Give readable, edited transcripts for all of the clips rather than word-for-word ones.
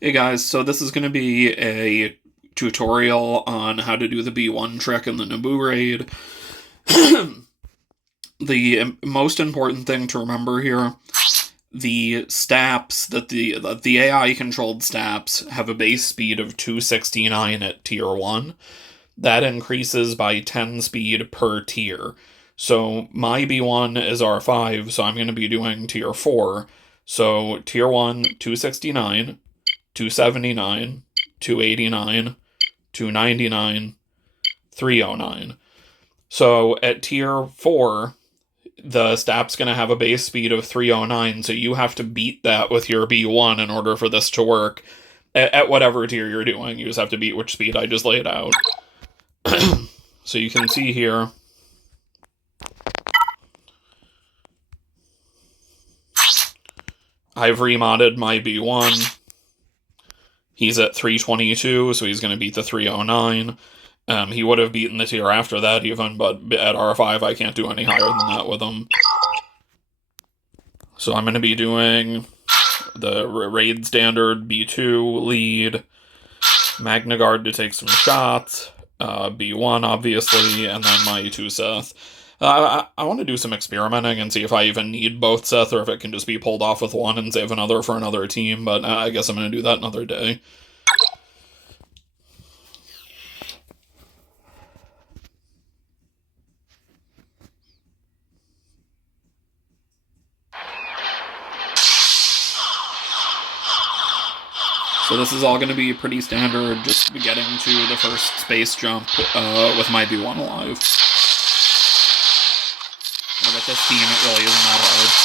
Hey guys, so this is going to be a tutorial on how to do the B1 trick in the Naboo raid. The most important thing to remember here, the staps that the AI controlled staps have a base speed of 269 at tier 1. That increases by 10 speed per tier. So my B1 is R5, so I'm going to be doing tier 4. So tier 1 269, 279, 289, 299, 309. So at tier 4, the stap's going to have a base speed of 309, so you have to beat that with your B1 in order for this to work. At whatever tier you're doing, you just have to beat which speed I just laid out. So you can see here, I've remodded my B1. He's at 322, so he's going to beat the 309. He would have beaten the tier after that even, but at R5 I can't do any higher than that with him. So I'm going to be doing the raid standard B2 lead, Magna Guard to take some shots, B1 obviously, and then my 2 Seth. I want to do some experimenting and see if I even need both Seth or if it can just be pulled off with one and save another for another team, but I guess I'm going to do that another day. So this is all going to be pretty standard, just getting to the first space jump with my B1 alive. And with this team, it really isn't that hard.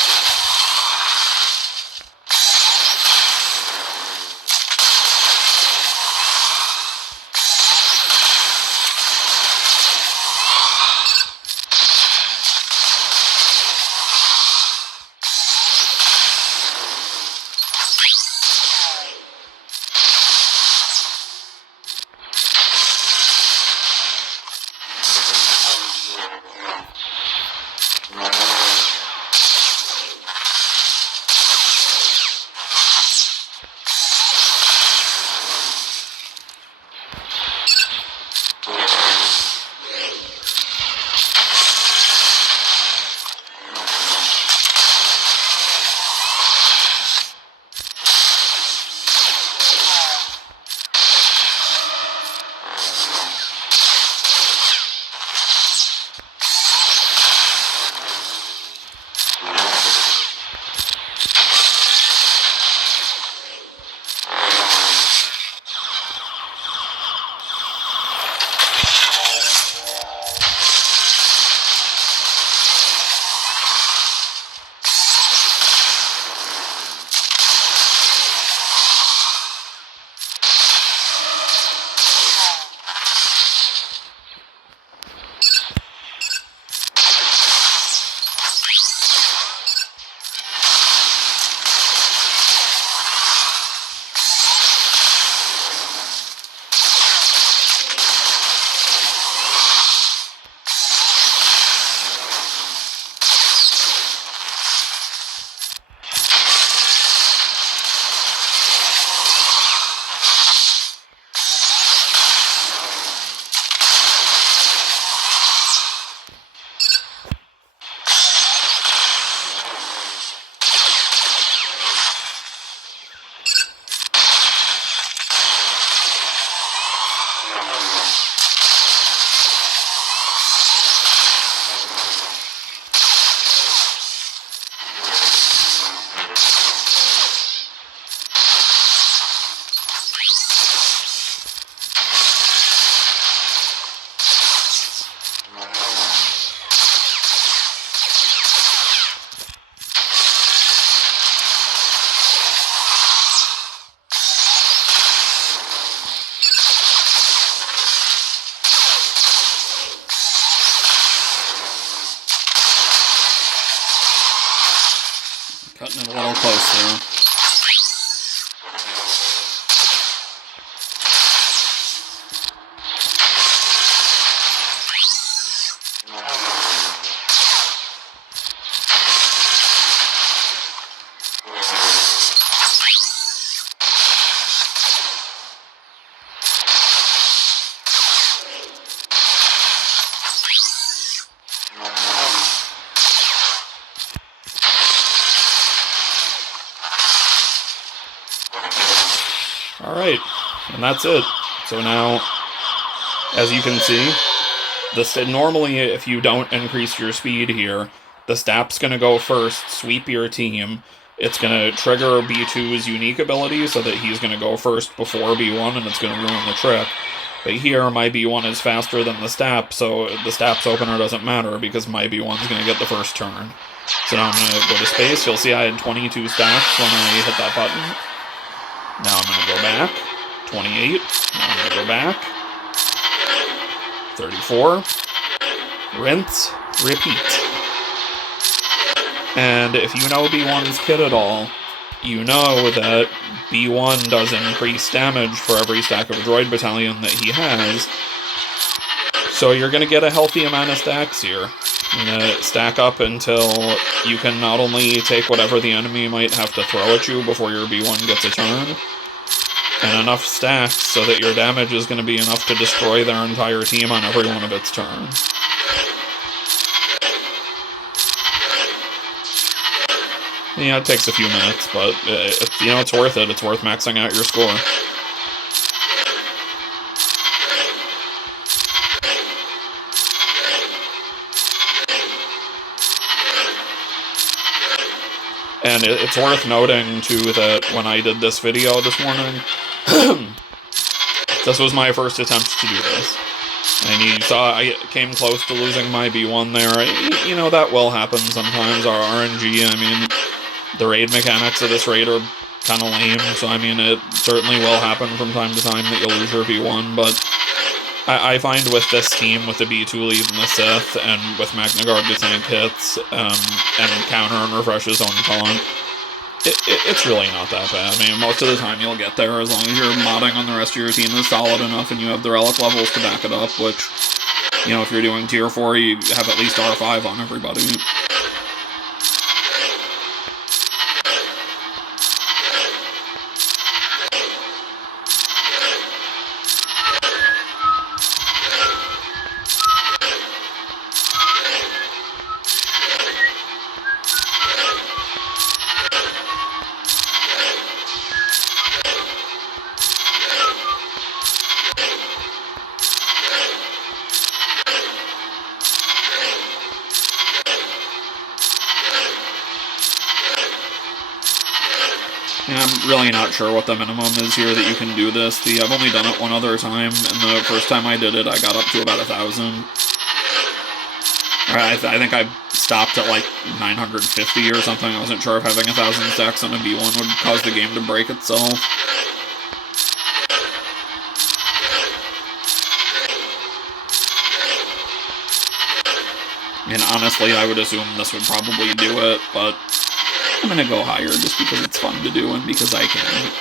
Cutting it a little close there. Alright, and that's it. So now, as you can see, normally if you don't increase your speed here, the Stap's going to go first, sweep your team. It's going to trigger B2's unique ability so that he's going to go first before B1, and it's going to ruin the trick. But here, my B1 is faster than the Stap, so the Stap's opener doesn't matter because my B1's going to get the first turn. So now I'm going to go to space. You'll see I had 22 stacks when I hit that button. Now I'm going to go back. 28. Now I'm going to go back. 34. Rinse. Repeat. And if you know B1's kit at all, you know that B1 does increase damage for every stack of Droid Battalion that he has. So you're going to get a healthy amount of stacks here. You're going to stack up until you can not only take whatever the enemy might have to throw at you before your B1 gets a turn, and enough stacks so that your damage is going to be enough to destroy their entire team on every one of its turns. Yeah, it takes a few minutes, but it's worth it. It's worth maxing out your score. And it's worth noting, too, that when I did this video this morning, this was my first attempt to do this. And you saw I came close to losing my B1 there. You know, that will happen sometimes. Our RNG, I mean, the raid mechanics of this raid are kind of lame, so I mean, it certainly will happen from time to time that you'll lose your B1, but I find with this team, with the B2 lead and the Sith, and with Magna Guard to tank hits, and counter and refresh his own taunt, it's really not that bad. I mean, most of the time you'll get there as long as your modding on the rest of your team is solid enough and you have the relic levels to back it up, which, you know, if you're doing tier 4, you have at least R5 on everybody. Yeah, I'm really not sure what the minimum is here that you can do this. I've only done it one other time, and the first time I did it, I got up to about 1,000. I think I stopped at like 950 or something. I wasn't sure if having 1,000 stacks on a B1 would cause the game to break itself. And honestly, I would assume this would probably do it, but I'm gonna go higher just because it's fun to do and because I can.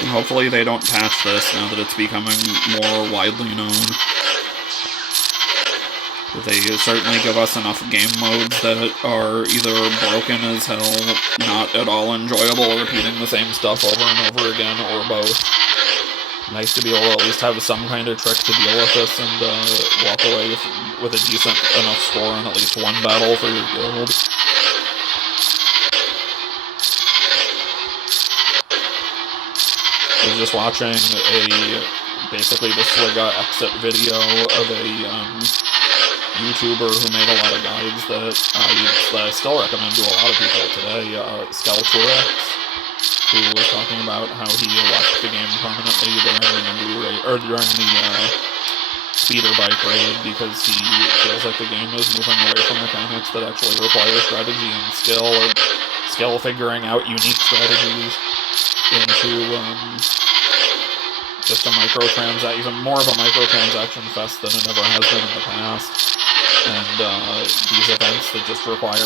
And hopefully they don't patch this now that it's becoming more widely known. They certainly give us enough game modes that are either broken as hell, not at all enjoyable, repeating the same stuff over and over again, or both. Nice to be able to at least have some kind of trick to deal with this and walk away with a decent enough score on at least one battle for your guild. I was just watching basically the Swgoh exit video of a YouTuber who made a lot of guides that I still recommend to a lot of people today. Skeletorix, who was talking about how he left the game permanently during the Naboo raid, or during the speeder bike raid, because he feels like the game is moving away from mechanics that actually require strategy and skill, or skill figuring out unique strategies, into just a even more of a microtransaction fest than it ever has been in the past. And these events that just require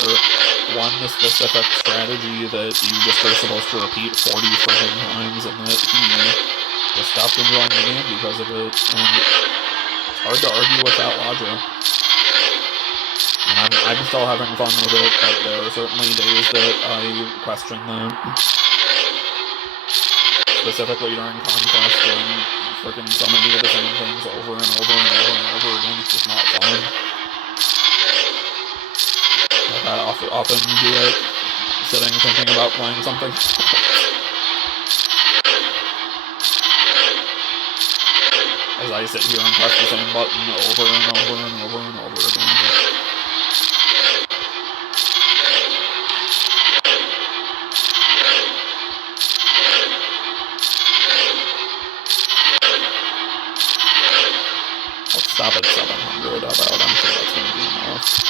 one specific strategy that you just are supposed to repeat 40 freaking times, and that he just stopped enjoying the game because of it. And it's hard to argue with that logic. And I'm still having fun with it, but there are certainly days that I question that. Specifically during Conquest, when freaking so many of the same things over and over and over and over again, it's just not fun. Like, I often do it sitting thinking about playing something. As I sit here and press the same button over and over and over and over again. Let's stop at 700 about. I'm sure that's going to be enough.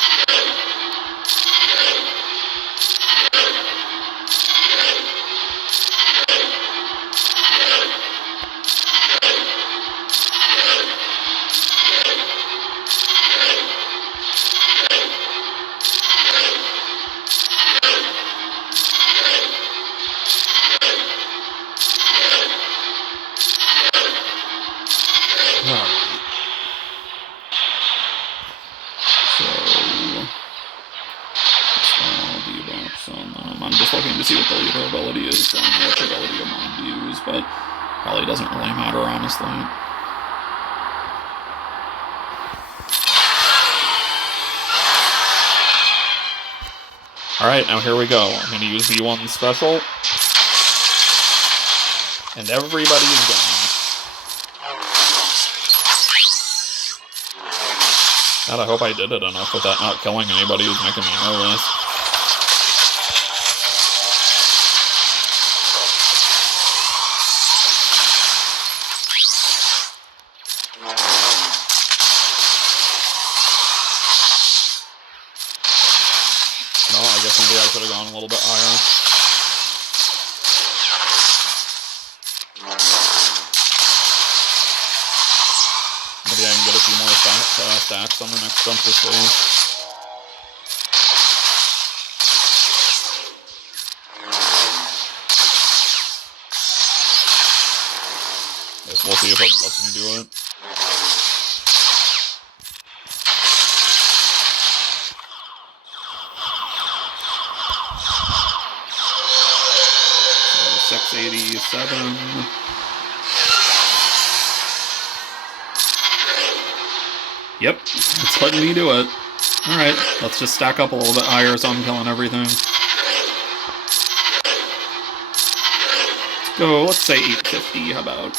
I'm just looking to see what the leader ability is and which ability of mine to use, but probably doesn't really matter, honestly. Alright, now here we go. I'm going to use V1 special. And everybody's down. God, I hope I did it enough with that not killing anybody who's making me nervous. No, I guess maybe I could have gone a little bit higher. Maybe I can get a few more stacks on the next jump to save. Guess we'll see if it lets me do it. So 687. Yep, it's letting me do it. Alright, let's just stack up a little bit higher so I'm killing everything. Let's go, let's say 850, how about?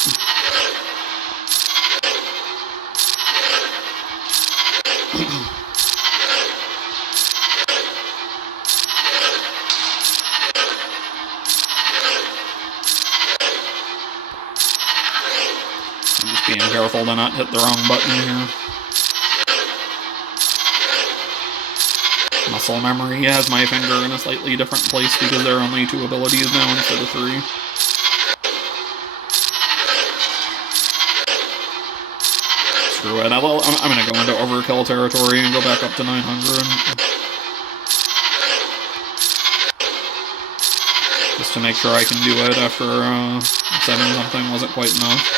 I'm just being careful to not hit the wrong button here. Muscle memory has my finger in a slightly different place because there are only 2 abilities now instead of 3. Screw it, I'm gonna go into overkill territory and go back up to 900. Just to make sure I can do it after 7 something wasn't quite enough.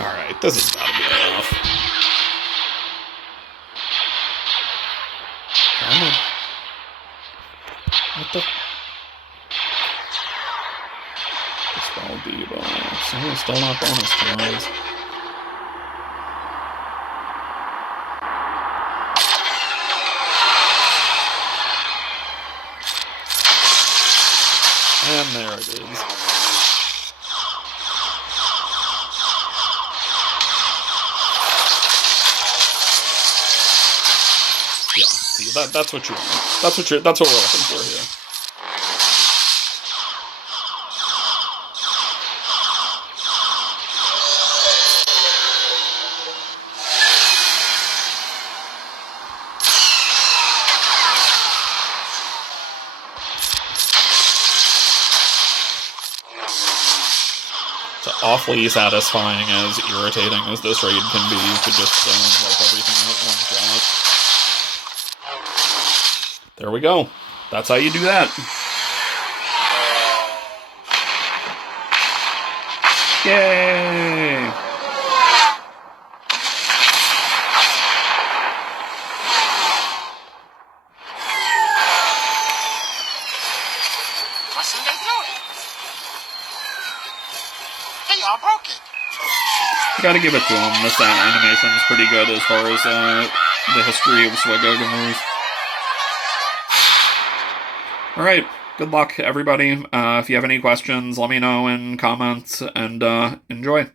Alright, this has got to be enough. Come on. What the? Dispel Debo. Still not bonus turns. And there it is. Yeah, see, that's what you want. That's what we're looking for here. awfully satisfying, as irritating as this raid can be, to just wipe everything out in one shot. There we go. That's how you do that. Yay! What's they doing? They all broke it. I gotta give it to them. This animation's pretty good as far as the history of Swgoh goes. Alright, good luck, everybody. If you have any questions, let me know in comments, and enjoy.